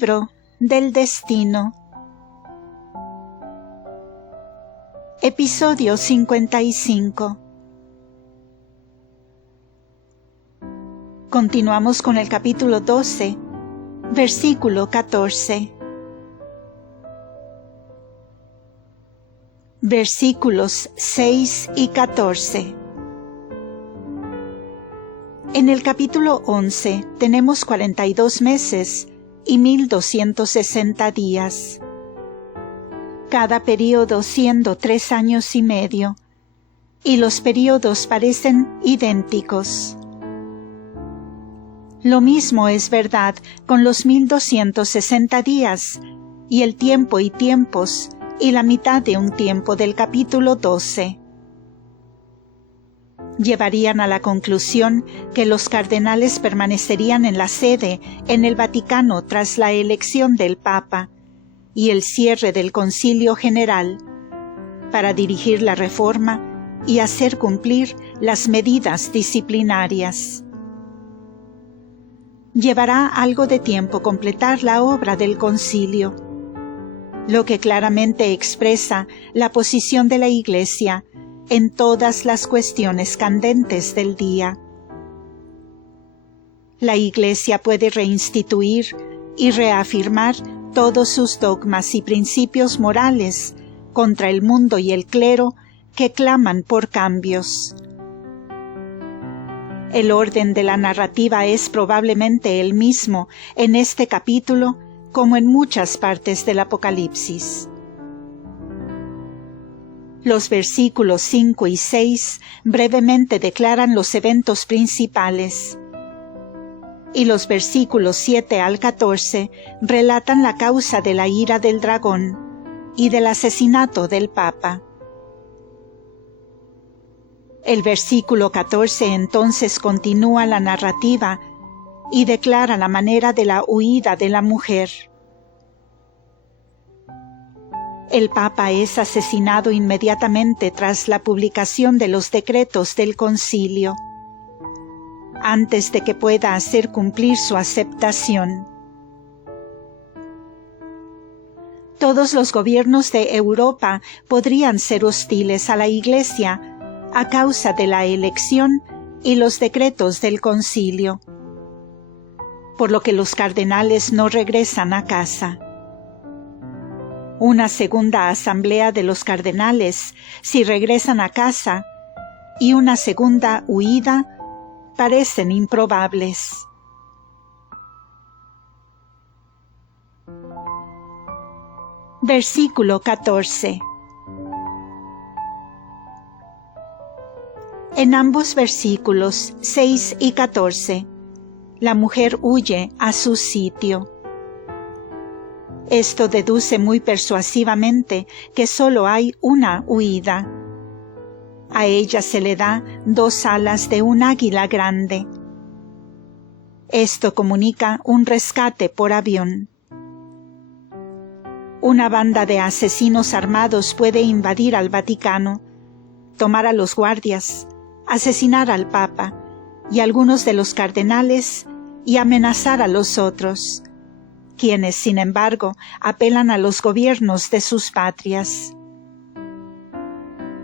libro del destino. Episodio 55. Continuamos con el capítulo 12, versículo 14. Versículos 6 y 14. En el capítulo 11 tenemos 42 meses y 1260 días, cada período siendo 3 años y medio, y los períodos parecen idénticos. Lo mismo es verdad con los 1260 días y el tiempo y tiempos y la mitad de un tiempo del capítulo 12. Llevarían a la conclusión que los cardenales permanecerían en la sede en el Vaticano tras la elección del Papa y el cierre del Concilio General para dirigir la reforma y hacer cumplir las medidas disciplinarias. Llevará algo de tiempo completar la obra del concilio, lo que claramente expresa la posición de la Iglesia en todas las cuestiones candentes del día. La Iglesia puede reinstituir y reafirmar todos sus dogmas y principios morales contra el mundo y el clero que claman por cambios. El orden de la narrativa es probablemente el mismo en este capítulo como en muchas partes del Apocalipsis. Los versículos 5 y 6 brevemente declaran los eventos principales, y los versículos 7 al 14 relatan la causa de la ira del dragón y del asesinato del Papa. El versículo 14 entonces continúa la narrativa y declara la manera de la huida de la mujer. El Papa es asesinado inmediatamente tras la publicación de los decretos del concilio, antes de que pueda hacer cumplir su aceptación. Todos los gobiernos de Europa podrían ser hostiles a la Iglesia a causa de la elección y los decretos del concilio, por lo que los cardenales no regresan a casa. Una segunda asamblea de los cardenales, si regresan a casa, y una segunda huida, parecen improbables. Versículo 14. En ambos versículos 6 y 14, la mujer huye a su sitio. Esto deduce muy persuasivamente que solo hay una huida. A ella se le da 2 alas de un águila grande. Esto comunica un rescate por avión. Una banda de asesinos armados puede invadir al Vaticano, tomar a los guardias, asesinar al Papa y algunos de los cardenales y amenazar a los otros, quienes, sin embargo, apelan a los gobiernos de sus patrias.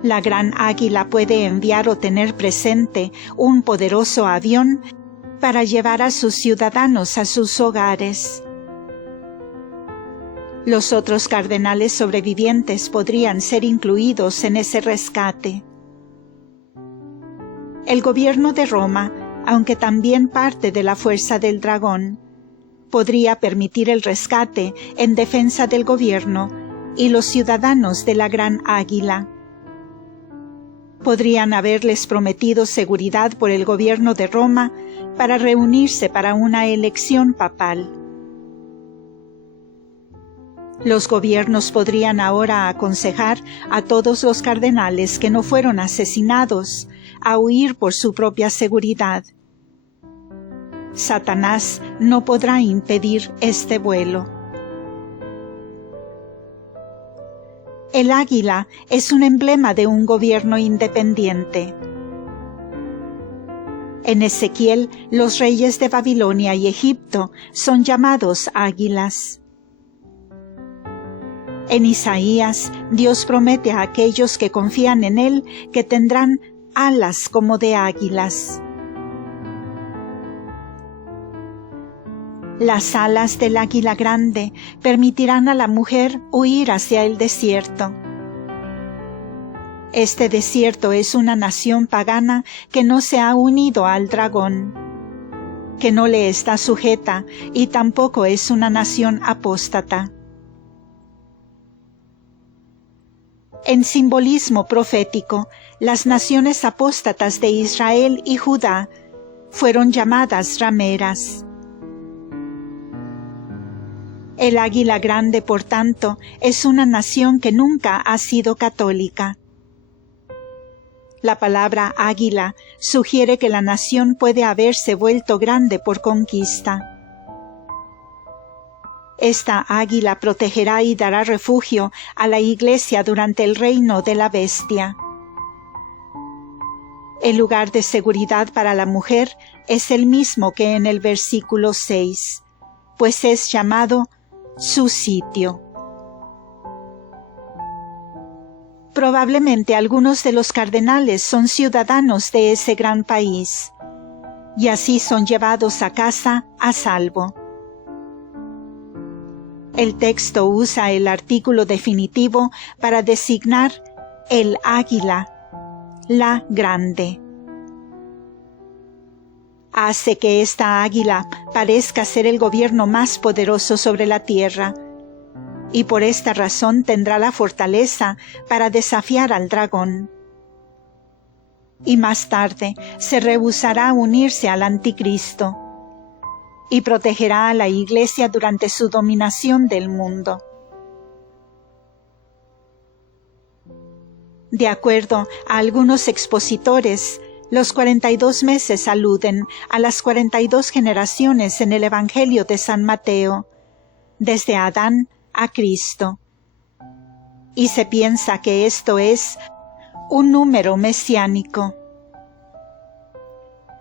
La gran águila puede enviar o tener presente un poderoso avión para llevar a sus ciudadanos a sus hogares. Los otros cardenales sobrevivientes podrían ser incluidos en ese rescate. El gobierno de Roma, aunque también parte de la fuerza del dragón, podría permitir el rescate en defensa del gobierno y los ciudadanos de la gran águila. Podrían haberles prometido seguridad por el gobierno de Roma para reunirse para una elección papal. Los gobiernos podrían ahora aconsejar a todos los cardenales que no fueron asesinados a huir por su propia seguridad. Satanás no podrá impedir este vuelo. El águila es un emblema de un gobierno independiente. En Ezequiel, los reyes de Babilonia y Egipto son llamados águilas. En Isaías, Dios promete a aquellos que confían en Él que tendrán alas como de águilas. Las alas del águila grande permitirán a la mujer huir hacia el desierto. Este desierto es una nación pagana que no se ha unido al dragón, que no le está sujeta y tampoco es una nación apóstata. En simbolismo profético, las naciones apóstatas de Israel y Judá fueron llamadas rameras. El águila grande, por tanto, es una nación que nunca ha sido católica. La palabra águila sugiere que la nación puede haberse vuelto grande por conquista. Esta águila protegerá y dará refugio a la Iglesia durante el reino de la bestia. El lugar de seguridad para la mujer es el mismo que en el versículo 6, pues es llamado su sitio. Probablemente algunos de los cardenales son ciudadanos de ese gran país, y así son llevados a casa a salvo. El texto usa el artículo definitivo para designar el águila, la grande. Hace que esta águila parezca ser el gobierno más poderoso sobre la tierra, y por esta razón tendrá la fortaleza para desafiar al dragón. Y más tarde se rehusará a unirse al anticristo, y protegerá a la Iglesia durante su dominación del mundo. De acuerdo a algunos expositores, los 42 meses aluden a las 42 generaciones en el Evangelio de San Mateo, desde Adán a Cristo. Y se piensa que esto es un número mesiánico.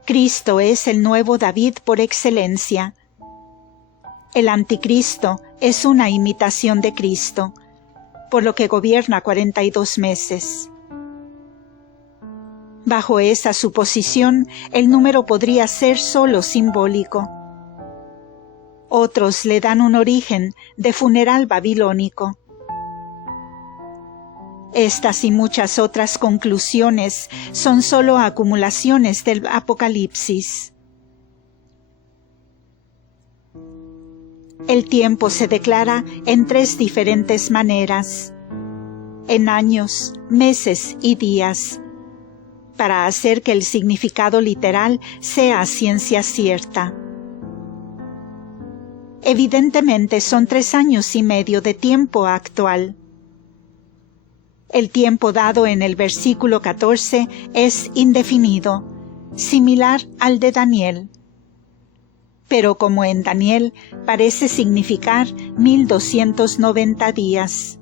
Cristo es el nuevo David por excelencia. El anticristo es una imitación de Cristo, por lo que gobierna 42 meses. Bajo esa suposición, el número podría ser solo simbólico. Otros le dan un origen de funeral babilónico. Estas y muchas otras conclusiones son solo acumulaciones del Apocalipsis. El tiempo se declara en 3 diferentes maneras: en años, meses y días, para hacer que el significado literal sea ciencia cierta. Evidentemente son 3 años y medio de tiempo actual. El tiempo dado en el versículo 14 es indefinido, similar al de Daniel. Pero como en Daniel, parece significar 1290 días.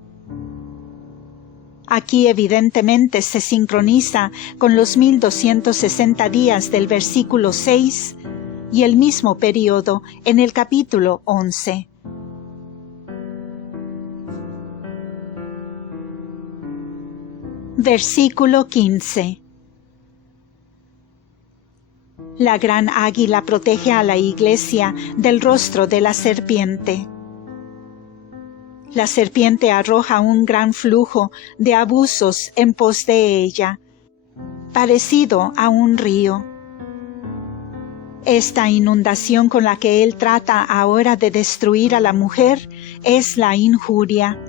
Aquí evidentemente se sincroniza con los 1260 días del versículo 6 y el mismo periodo en el capítulo 11. Versículo 15. La gran águila protege a la Iglesia del rostro de la serpiente. La serpiente arroja un gran flujo de abusos en pos de ella, parecido a un río. Esta inundación con la que él trata ahora de destruir a la mujer es la injuria.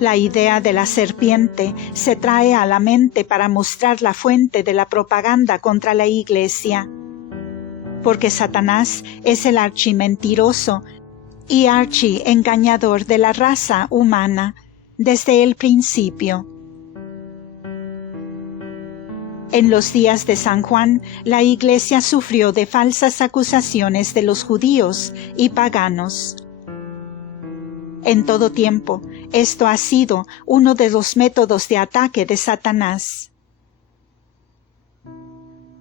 La idea de la serpiente se trae a la mente para mostrar la fuente de la propaganda contra la Iglesia, porque Satanás es el archimentiroso y archiengañador de la raza humana desde el principio. En los días de San Juan, la Iglesia sufrió de falsas acusaciones de los judíos y paganos. En todo tiempo, esto ha sido uno de los métodos de ataque de Satanás.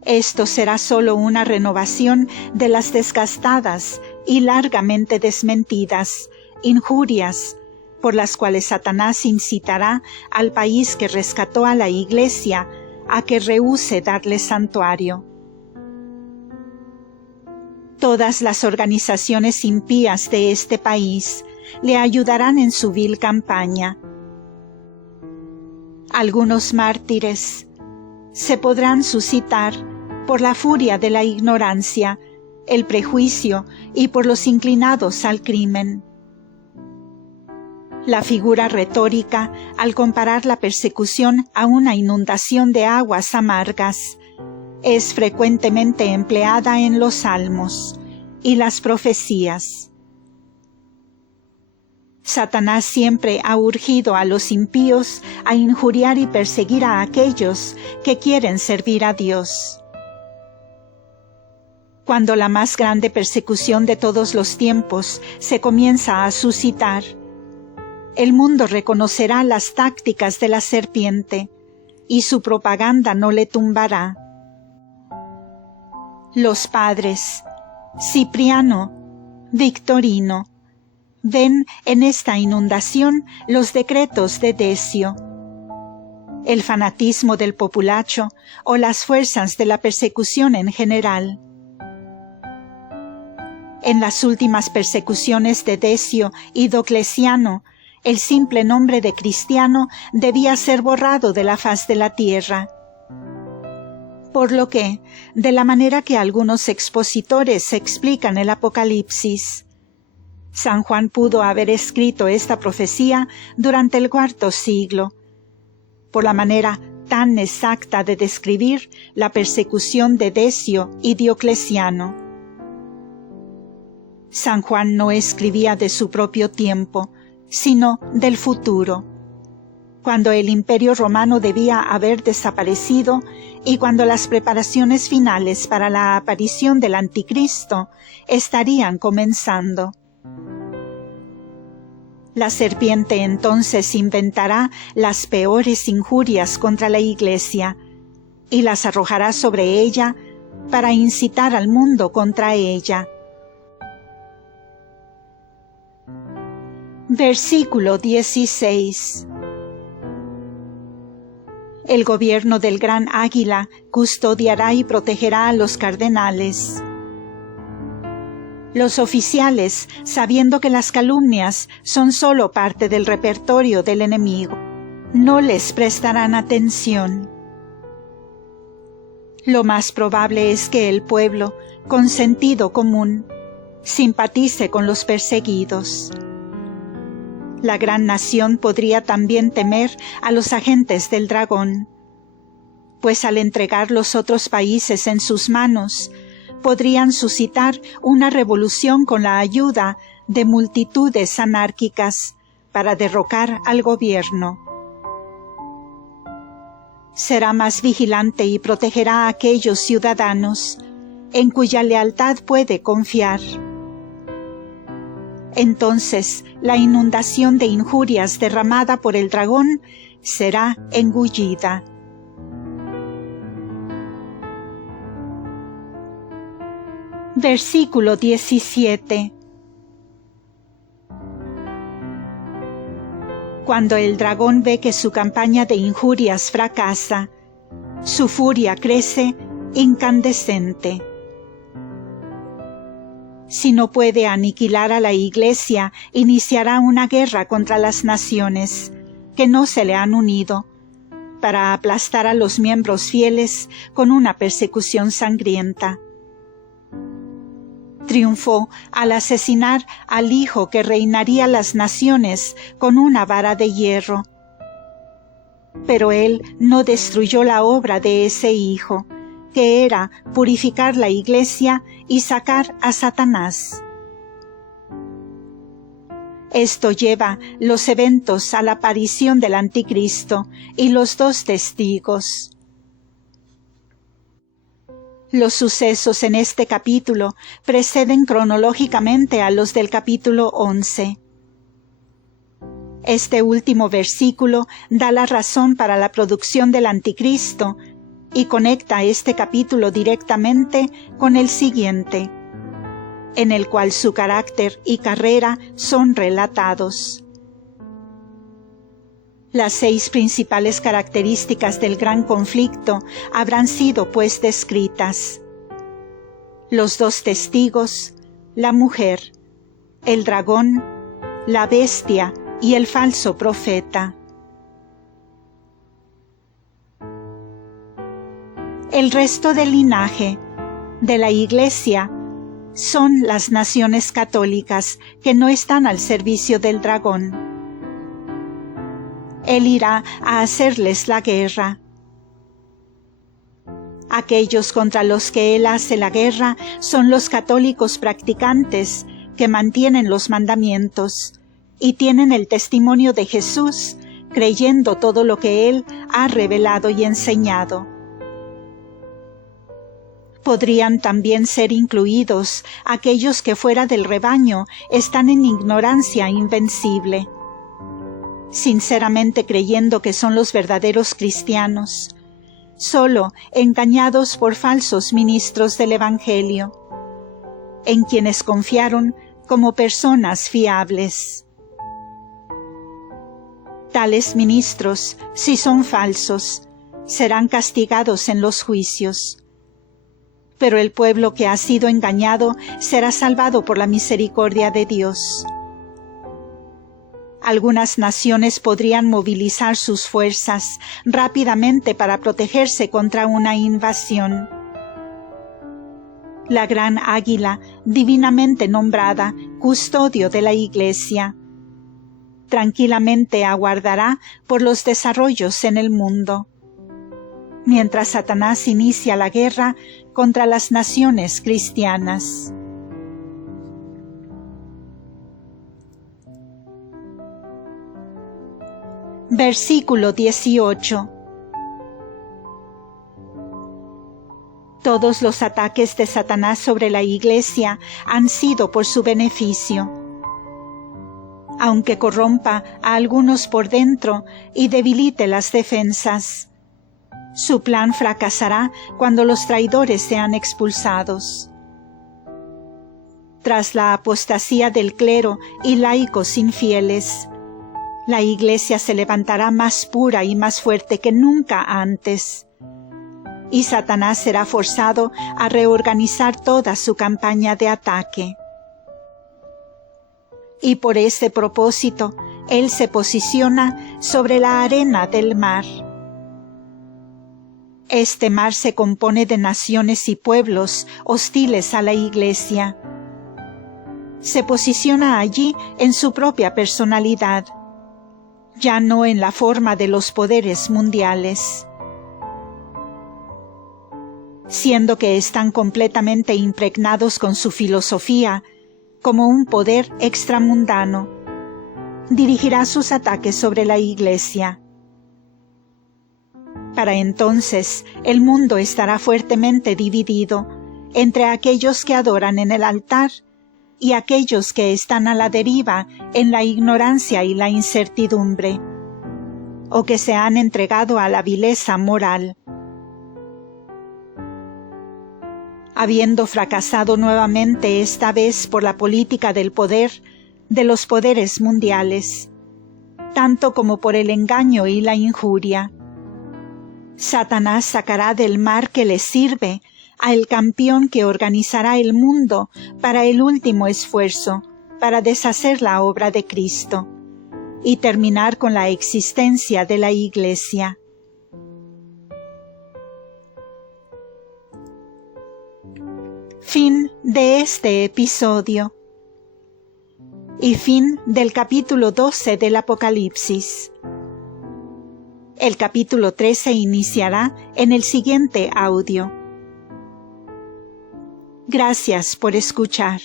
Esto será solo una renovación de las desgastadas y largamente desmentidas injurias por las cuales Satanás incitará al país que rescató a la Iglesia a que rehúse darle santuario. Todas las organizaciones impías de este país le ayudarán en su vil campaña. Algunos mártires se podrán suscitar por la furia de la ignorancia, el prejuicio y por los inclinados al crimen. La figura retórica, al comparar la persecución a una inundación de aguas amargas, es frecuentemente empleada en los salmos y las profecías. Satanás siempre ha urgido a los impíos a injuriar y perseguir a aquellos que quieren servir a Dios. Cuando la más grande persecución de todos los tiempos se comienza a suscitar, el mundo reconocerá las tácticas de la serpiente y su propaganda no le tumbará. Los padres, Cipriano, Victorino, ven en esta inundación los decretos de Decio. El fanatismo del populacho o las fuerzas de la persecución en general. En las últimas persecuciones de Decio y Diocleciano, el simple nombre de cristiano debía ser borrado de la faz de la tierra. Por lo que, de la manera que algunos expositores explican el Apocalipsis, San Juan pudo haber escrito esta profecía durante el IV siglo, por la manera tan exacta de describir la persecución de Decio y Diocleciano. San Juan no escribía de su propio tiempo, sino del futuro, cuando el Imperio Romano debía haber desaparecido y cuando las preparaciones finales para la aparición del Anticristo estarían comenzando. La serpiente entonces inventará las peores injurias contra la Iglesia y las arrojará sobre ella para incitar al mundo contra ella. Versículo 16. El gobierno del gran águila custodiará y protegerá a los cardenales. Los oficiales, sabiendo que las calumnias son solo parte del repertorio del enemigo, no les prestarán atención. Lo más probable es que el pueblo, con sentido común, simpatice con los perseguidos. La gran nación podría también temer a los agentes del dragón, pues al entregar los otros países en sus manos, podrían suscitar una revolución con la ayuda de multitudes anárquicas para derrocar al gobierno. Será más vigilante y protegerá a aquellos ciudadanos en cuya lealtad puede confiar. Entonces, la inundación de injurias derramada por el dragón será engullida. Versículo 17. Cuando el dragón ve que su campaña de injurias fracasa, su furia crece incandescente. Si no puede aniquilar a la Iglesia, iniciará una guerra contra las naciones que no se le han unido, para aplastar a los miembros fieles con una persecución sangrienta. Triunfó al asesinar al Hijo que reinaría las naciones con una vara de hierro. Pero él no destruyó la obra de ese Hijo, que era purificar la Iglesia y sacar a Satanás. Esto lleva los eventos a la aparición del Anticristo y los dos testigos. Los sucesos en este capítulo preceden cronológicamente a los del capítulo 11. Este último versículo da la razón para la producción del Anticristo y conecta este capítulo directamente con el siguiente, en el cual su carácter y carrera son relatados. Las 6 principales características del gran conflicto habrán sido pues descritas: los 2 testigos, la mujer, el dragón, la bestia y el falso profeta. El resto del linaje de la Iglesia son las naciones católicas que no están al servicio del dragón. Él irá a hacerles la guerra. Aquellos contra los que él hace la guerra son los católicos practicantes que mantienen los mandamientos y tienen el testimonio de Jesús, creyendo todo lo que él ha revelado y enseñado. Podrían también ser incluidos aquellos que fuera del rebaño están en ignorancia invencible, sinceramente creyendo que son los verdaderos cristianos, solo engañados por falsos ministros del Evangelio, en quienes confiaron como personas fiables. Tales ministros, si son falsos, serán castigados en los juicios. Pero el pueblo que ha sido engañado será salvado por la misericordia de Dios. Algunas naciones podrían movilizar sus fuerzas rápidamente para protegerse contra una invasión. La gran águila, divinamente nombrada, custodio de la Iglesia, tranquilamente aguardará por los desarrollos en el mundo, mientras Satanás inicia la guerra contra las naciones cristianas. Versículo 18. Todos los ataques de Satanás sobre la Iglesia han sido por su beneficio. Aunque corrompa a algunos por dentro y debilite las defensas, su plan fracasará cuando los traidores sean expulsados. Tras la apostasía del clero y laicos infieles, la Iglesia se levantará más pura y más fuerte que nunca antes, y Satanás será forzado a reorganizar toda su campaña de ataque. Y por este propósito, él se posiciona sobre la arena del mar. Este mar se compone de naciones y pueblos hostiles a la Iglesia. Se posiciona allí en su propia personalidad, ya no en la forma de los poderes mundiales. Siendo que están completamente impregnados con su filosofía, como un poder extramundano, dirigirá sus ataques sobre la Iglesia. Para entonces, el mundo estará fuertemente dividido entre aquellos que adoran en el altar y aquellos que están a la deriva en la ignorancia y la incertidumbre, o que se han entregado a la vileza moral. Habiendo fracasado nuevamente esta vez por la política del poder de los poderes mundiales, tanto como por el engaño y la injuria, Satanás sacará del mar que le sirve al campeón que organizará el mundo para el último esfuerzo, para deshacer la obra de Cristo y terminar con la existencia de la Iglesia. Fin de este episodio. Y fin del capítulo 12 del Apocalipsis. El capítulo 13 iniciará en el siguiente audio. Gracias por escuchar.